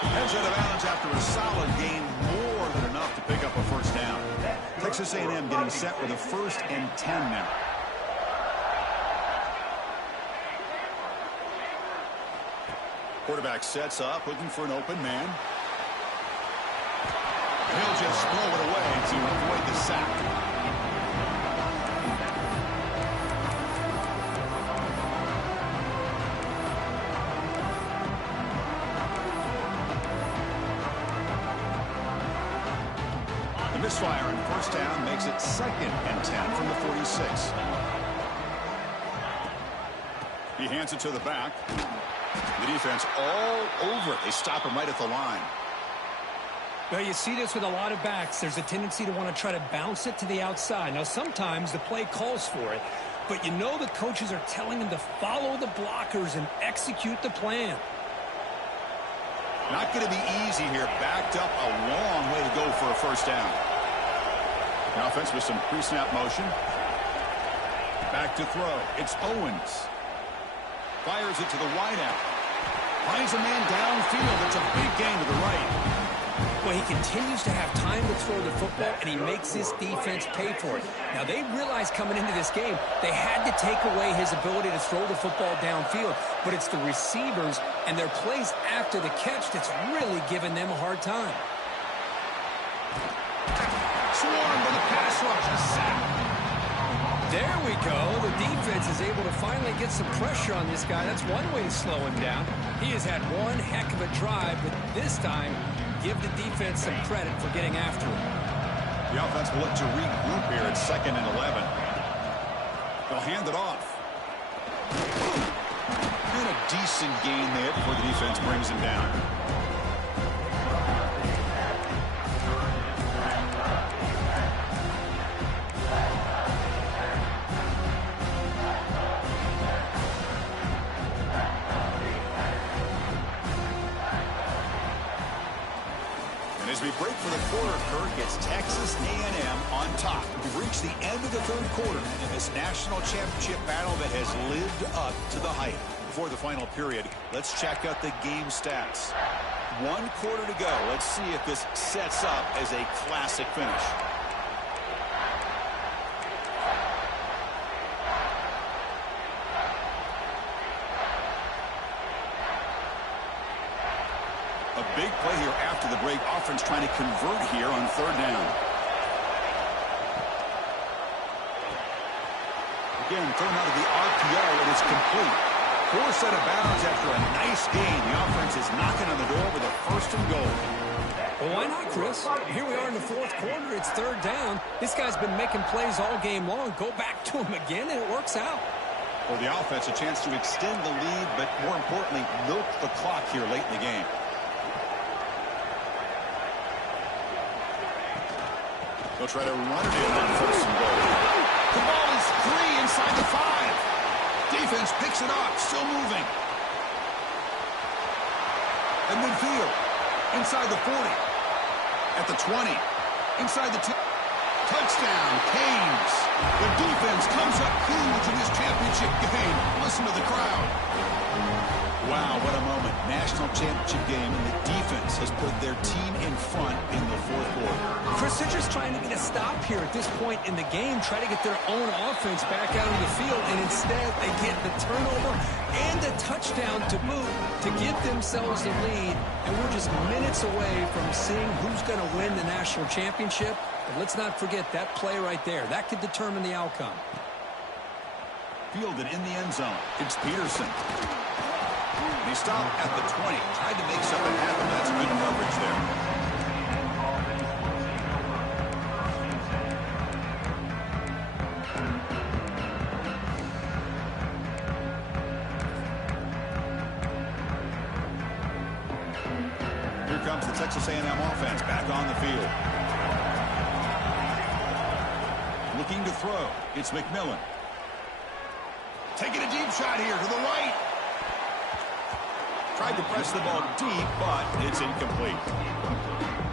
Heads out of bounds after a solid gain, more than enough to pick up a first down. Texas A&M getting set with a 1st and 10 now. Quarterback sets up, looking for an open man. He'll just throw it away to avoid the sack. Misfire in first down makes it 2nd and 10 from the 46. He hands it to the back. The defense all over it. They stop him right at the line. Well, you see this with a lot of backs. There's a tendency to want to try to bounce it to the outside. Now, sometimes the play calls for it, but you know the coaches are telling them to follow the blockers and execute the plan. Not going to be easy here. Backed up a long way to go for a first down. The offense with some pre-snap motion. Back to throw. It's Owens. Fires it to the wideout. Finds a man downfield. It's a big gain to the right. Well, he continues to have time to throw the football, and he makes this defense pay for it. Now, they realized coming into this game they had to take away his ability to throw the football downfield, but it's the receivers and their plays after the catch that's really giving them a hard time. Swarmed by the pass rush. A sack. There we go. The defense is able to finally get some pressure on this guy. That's one way to slow him down. He has had one heck of a drive, but this time, give the defense some credit for getting after him. The offense will look to regroup here at 2nd and 11. They'll hand it off. And a decent gain there before the defense brings him down. As we break for the quarter, Kirk, it's Texas A&M on top. We've reached the end of the third quarter in this national championship battle that has lived up to the hype. Before the final period, let's check out the game stats. 1 quarter to go. Let's see if this sets up as a classic finish. A big play here after the break. Offense trying to convert here on 3rd down. Again, thrown out of the RPO, and it's complete. 4 set of bounds after a nice gain. The offense is knocking on the door with a 1st and goal. Well, why not, Chris? Here we are in the 4th quarter. It's 3rd down. This guy's been making plays all game long. Go back to him again, and it works out. For the offense, a chance to extend the lead, but more importantly, milk the clock here late in the game. They'll try to run it in on 1st and goal. The ball is free inside the 5. Defense picks it up, still moving. At midfield, inside the 40. At the 20, inside the 10. Touchdown, Canes. The defense comes up huge in this championship game. Listen to the crowd. Wow, what a moment. National championship game, and the defense has put their team in front in the 4th quarter. Chris, they're just trying to get a stop here at this point in the game, try to get their own offense back out on the field, and instead they get the turnover and a touchdown to boot to give themselves the lead, and we're just minutes away from seeing who's going to win the national championship. But let's not forget that play right there. That could determine the outcome. Fielded in the end zone. It's Peterson. He stopped at the 20. Tried to make something happen. That's good coverage there. Here comes the Texas A&M offense back on the field. Looking to throw. It's McMillan. Taking a deep shot here to the right. Tried to press the ball deep, but it's incomplete.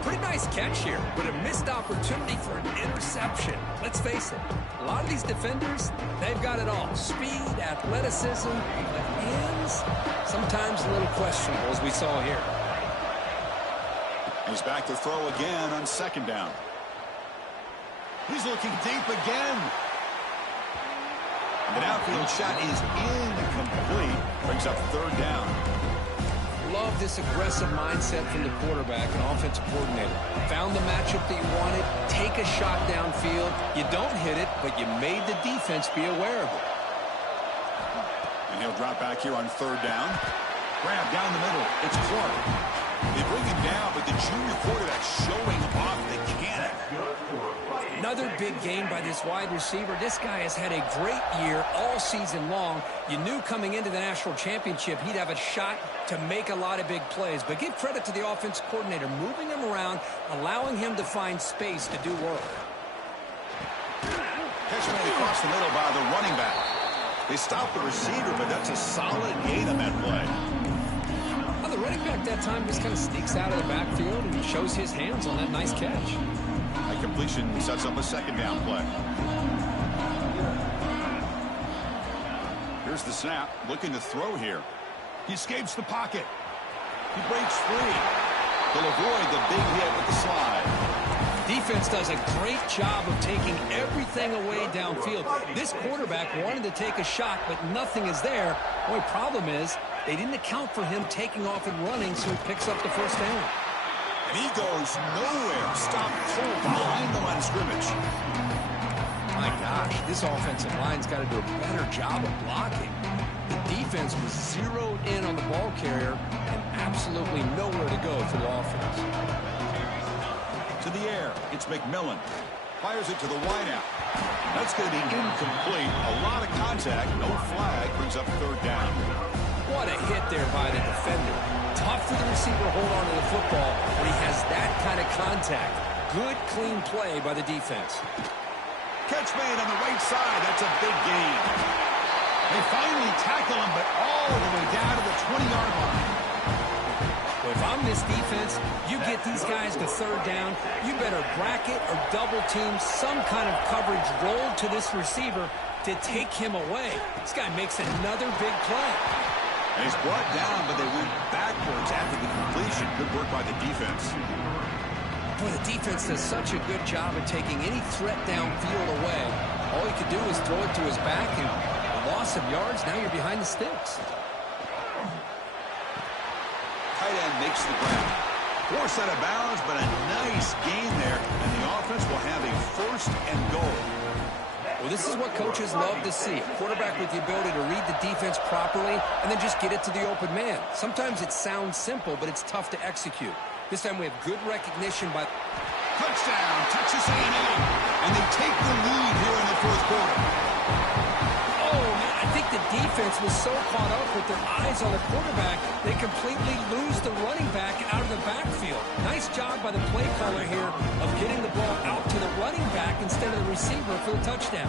Pretty nice catch here, but a missed opportunity for an interception. Let's face it, a lot of these defenders, they've got it all. Speed, athleticism, but hands, sometimes a little questionable, as we saw here. He's back to throw again on 2nd down. He's looking deep again. An outfield shot is incomplete. Brings up 3rd down. Love this aggressive mindset from the quarterback and offensive coordinator. Found the matchup that you wanted, take a shot downfield. You don't hit it, but you made the defense be aware of it. And he'll drop back here on 3rd down. Grab down the middle. It's Clark. They bring him down, but the junior quarterback showing off the cannon. Another big game by this wide receiver. This guy has had a great year all season long. You knew coming into the national championship he'd have a shot to make a lot of big plays. But give credit to the offense coordinator, moving him around, allowing him to find space to do work. Catch made across the middle by the running back. They stop the receiver, but that's a solid gain on that play. Well, the running back that time just kind of sneaks out of the backfield and shows his hands on that nice catch. A completion sets up a second down play. Here's the snap, looking to throw here. He escapes the pocket. He breaks free. He'll avoid the big hit with the slide. Defense does a great job of taking everything away downfield. This quarterback wanted to take a shot, but nothing is there. The only problem is they didn't account for him taking off and running, so he picks up the first down. And he goes nowhere. Stopped cold behind the line of scrimmage. My gosh, this offensive line's got to do a better job of blocking. The defense was zeroed in on the ball carrier and absolutely nowhere to go for the offense. To the air, it's McMillan. Fires it to the wideout. That's going to be incomplete. A lot of contact, no flag, brings up third down. What a hit there by the defender. Tough for the receiver to hold on to the football when he has that kind of contact. Good, clean play by the defense. Catch made on the right side. That's a big gain. They finally tackle him, but all the way down to the 20-yard line. Well, if I'm this defense, you get these guys to third down, you better bracket or double team some kind of coverage roll to this receiver to take him away. This guy makes another big play. And he's brought down, but they went backwards after the completion. Good work by the defense. Boy, the defense does such a good job of taking any threat downfield away. All he could do is throw it to his back, and a loss of yards, now you're behind the sticks. Tight end makes the grab. Forced out of bounds, but a nice gain there, and the offense will have a first and goal. Well, this is what coaches love to see. A quarterback with the ability to read the defense properly and then just get it to the open man. Sometimes it sounds simple, but it's tough to execute. This time we have good recognition by... Touchdown, Texas A&M. And they take the lead here in the fourth quarter. Oh, man, I think the defense was so caught up with their eyes on the quarterback, they completely lose the running back out of the backfield. Nice job by the play caller here of getting the ball out to the running back instead of the receiver for the touchdown.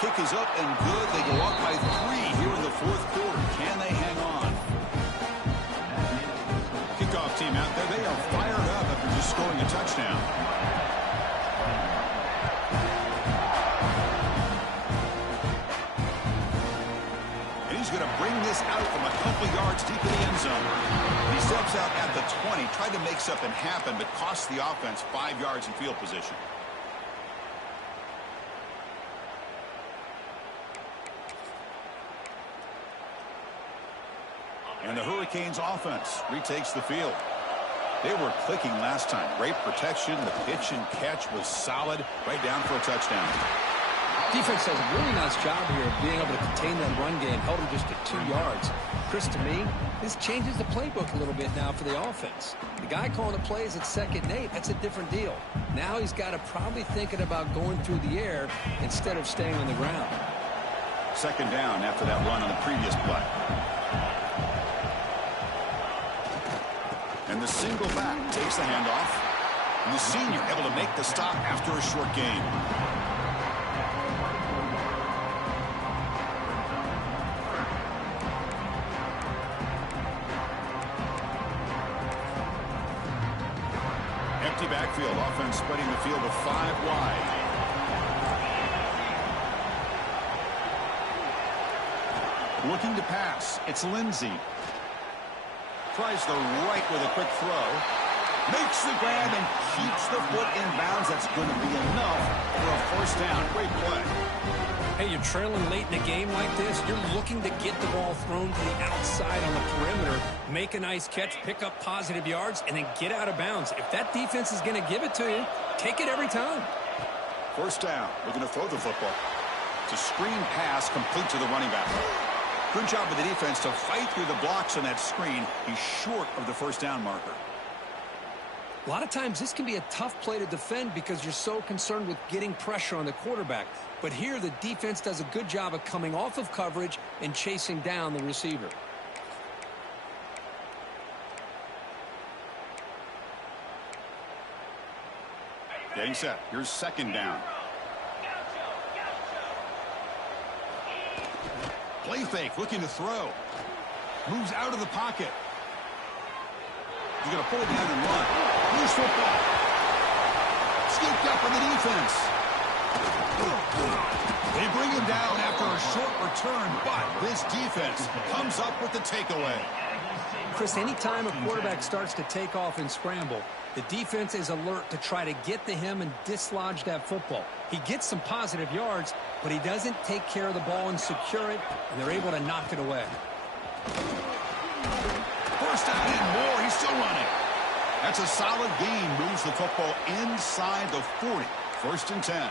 Kick is up and good. They go up by 3 here in the fourth quarter. Can they hang on? Kickoff team out there. They are fired up after just scoring a touchdown. And he's going to bring this out from a couple yards deep in the end zone. He steps out at the 20, tried to make something happen, but cost the offense 5 yards in field position. And the Hurricanes offense retakes the field. They were clicking last time. Great protection. The pitch and catch was solid. Right down for a touchdown. Defense does a really nice job here of being able to contain that run game. Held him just at 2 yards. Chris, to me, this changes the playbook a little bit now for the offense. The guy calling the plays at 2nd and 8, that's a different deal. Now he's got to probably thinking about going through the air instead of staying on the ground. 2nd down after that run on the previous play. And the single back takes the handoff. And the senior able to make the stop after a short gain. Empty backfield. Offense spreading the field to 5 wide. Looking to pass. It's Lindsey. Tries the right with a quick throw. Makes the grab and keeps the foot in bounds. That's going to be enough for a first down. Great play. Hey, you're trailing late in a game like this. You're looking to get the ball thrown to the outside on the perimeter, make a nice catch, pick up positive yards, and then get out of bounds. If that defense is going to give it to you, take it every time. First down. Looking to throw the football. It's a screen pass complete to the running back. Good job of the defense to fight through the blocks on that screen. He's short of the first down marker. A lot of times this can be a tough play to defend because you're so concerned with getting pressure on the quarterback. But here the defense does a good job of coming off of coverage and chasing down the receiver. Getting set. Here's second down. Play fake, looking to throw. Moves out of the pocket. He's going to pull it down and run. Loose football. Scooped up on the defense. They bring him down after a short return, but this defense comes up with the takeaway. Chris, anytime a quarterback starts to take off and scramble, the defense is alert to try to get to him and dislodge that football. He gets some positive yards, but he doesn't take care of the ball and secure it, and they're able to knock it away. First down and more. He's still running. That's a solid gain. Moves the football inside the 40. First and 10.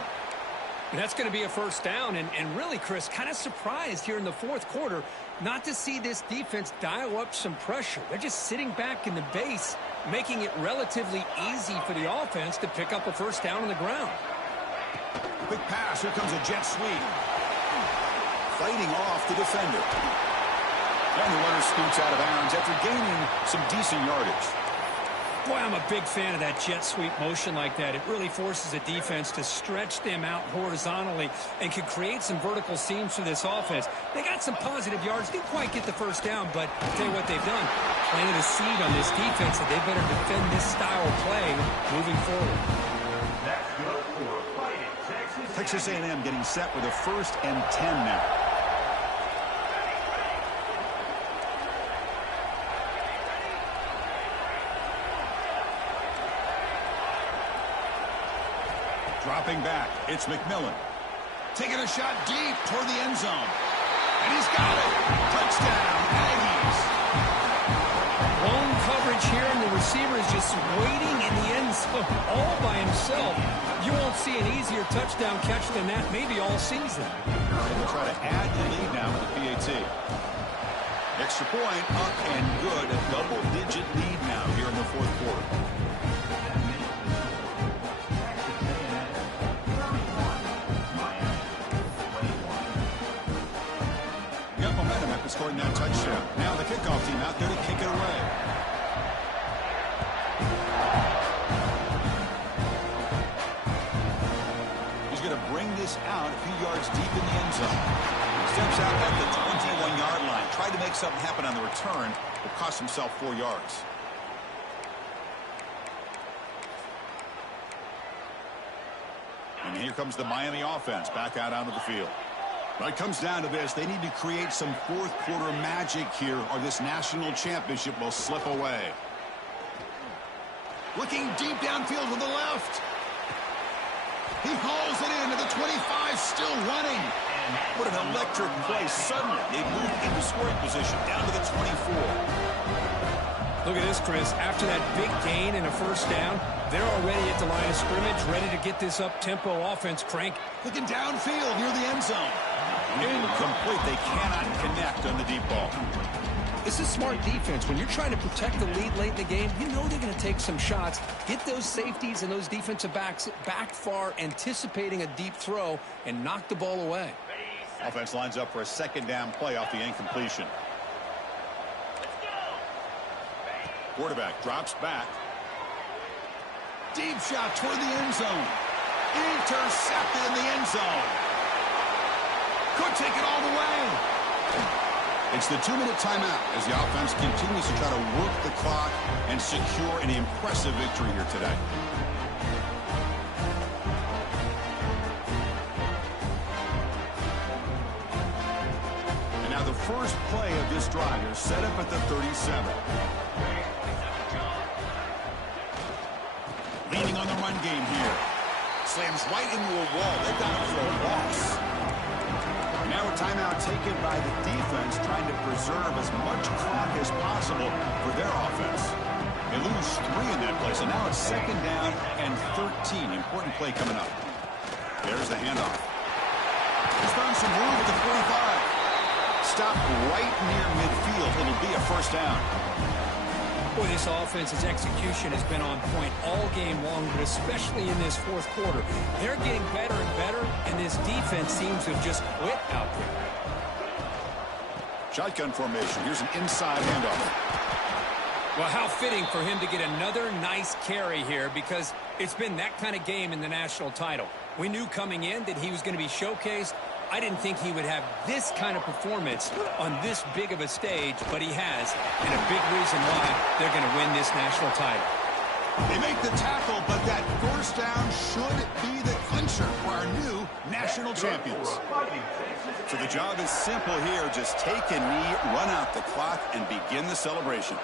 And that's going to be a first down. And really, Chris, kind of surprised here in the fourth quarter not to see this defense dial up some pressure. They're just sitting back in the base, making it relatively easy for the offense to pick up a first down on the ground. Quick pass. Here comes a jet sweep. Fighting off the defender. And the runner scoots out of bounds after gaining some decent yardage. Boy, I'm a big fan of that jet sweep motion like that. It really forces a defense to stretch them out horizontally and can create some vertical seams for this offense. They got some positive yards. Didn't quite get the first down, but I'll tell you what they've done. Planted a seed on this defense that they better defend this style of play moving forward. That's good for Fighting Texas A&M getting set with a first and 10 now. Dropping back, it's McMillan. Taking a shot deep toward the end zone. And he's got it. Touchdown, Aggies. Lone coverage here, and the receiver is just waiting in the end zone all by himself. You won't see an easier touchdown catch than that maybe all season. They'll try to add the lead now with the PAT. Extra point, up and good. A double-digit lead now here in the fourth quarter. Scoring that touchdown. Now the kickoff team out there to kick it away. He's going to bring this out a few yards deep in the end zone. Steps out at the 21-yard line. Tried to make something happen on the return, but cost himself 4 yards. And here comes the Miami offense back out onto the field. But it comes down to this. They need to create some fourth quarter magic here or this national championship will slip away. Looking deep downfield to the left. He hauls it in to the 25, still running. What an electric play. Suddenly, they move into scoring position down to the 24. Look at this, Chris. After that big gain and a first down, they're already at the line of scrimmage, ready to get this up-tempo offense crank. Looking downfield near the end zone. Incomplete. They cannot connect on the deep ball. This is smart defense. When you're trying to protect the lead late in the game, you know they're going to take some shots, get those safeties and those defensive backs back far, anticipating a deep throw, and knock the ball away. Offense lines up for a second down play off the incompletion. Quarterback drops back. Deep shot toward the end zone. Intercepted in the end zone. Could take it all the way. It's the 2-minute timeout as the offense continues to try to work the clock and secure an impressive victory here today. And now the first play of this drive is set up at the 37. Leaning on the run game here. Slams right into a wall. They've got him for a loss. Now a timeout taken by the defense, trying to preserve as much clock as possible for their offense. They lose 3 in that play, so now it's second down and 13. Important play coming up. There's the handoff. He's found some room at the 45. Stop right near midfield. It'll be a first down. Boy, this offense's execution has been on point all game long, but especially in this fourth quarter. They're getting better and better, and this defense seems to have just quit out there. Shotgun formation. Here's an inside handoff. Well, how fitting for him to get another nice carry here, because it's been that kind of game in the national title. We knew coming in that he was going to be showcased. I didn't think he would have this kind of performance on this big of a stage, but he has, and a big reason why they're going to win this national title. They make the tackle, but that first down should be the clincher for our new national champions. So the job is simple here. Just take a knee, run out the clock, and begin the celebration.